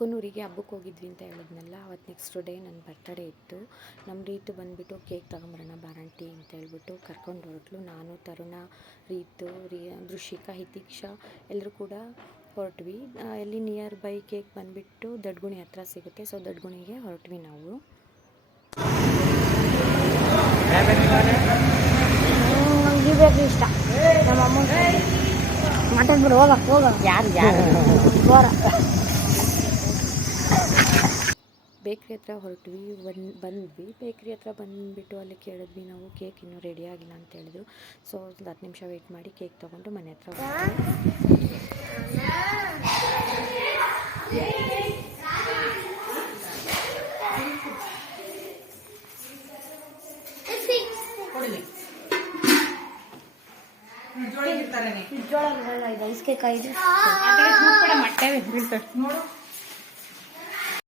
ಕುನ್ನೂರಿಗೆ ಹಬ್ಬಕ್ಕೆ ಹೋಗಿದ್ವಿ ಅಂತ ಹೇಳಿದ್ನಲ್ಲ. ಅವತ್ತು ನೆಕ್ಸ್ಟ್ ಡೇ ನನ್ನ ಬರ್ತಡೇ ಇತ್ತು. ನಮ್ಮ ರೀತು ಬಂದುಬಿಟ್ಟು ಕೇಕ್ ತಗೊಂಬರೋಣ ಬಾರಂಟಿ ಅಂತ ಹೇಳ್ಬಿಟ್ಟು ಕರ್ಕೊಂಡು ಹೊರಟ್ಲು. ನಾನು, ತರುಣ, ರೀತು, ದೃಶಿಕಾ, ಹಿತಿಕ್ಷಾ ಎಲ್ಲರೂ ಕೂಡ ಹೊರಟ್ವಿ. ಎಲ್ಲಿ ನಿಯರ್ ಬೈ ಕೇಕ್ ಬಂದುಬಿಟ್ಟು ದಡ್ಗುಣಿ ಹತ್ರ ಸಿಗುತ್ತೆ. ಸೊ ದಡ್ಗುಣಿಗೆ ಹೊರಟ್ವಿ ನಾವು. ಇಷ್ಟ ನಮ್ಮ ಅಮ್ಮ ಮಾತಾಡ್ಬಿಡು. ಹೋಗ ಯಾರು ಬೇಕ್ರಿ ಹತ್ರ ಹೊರಟ್ವಿ. ಬಂದ್ವಿ. ಬೇಕ್ರಿ ಹತ್ರ ಬಂದುಬಿಟ್ಟು ಅಲ್ಲಿ ಕೇಳಿದ್ವಿ ನಾವು, ಕೇಕ್ ಇನ್ನೂ ರೆಡಿ ಆಗಿಲ್ಲ ಅಂತ ಹೇಳಿದ್ರು. ಸೊ ಒಂದು 10 ನಿಮಿಷ ವೆಯ್ಟ್ ಮಾಡಿ ಕೇಕ್ ತೊಗೊಂಡು ಮನೆ ಹತ್ರ ಐಸ್ ಕೇಕ್ 5 ಮೊಟ್ಟೆ ಬೀಳ್ತದೆ ನೋಡು.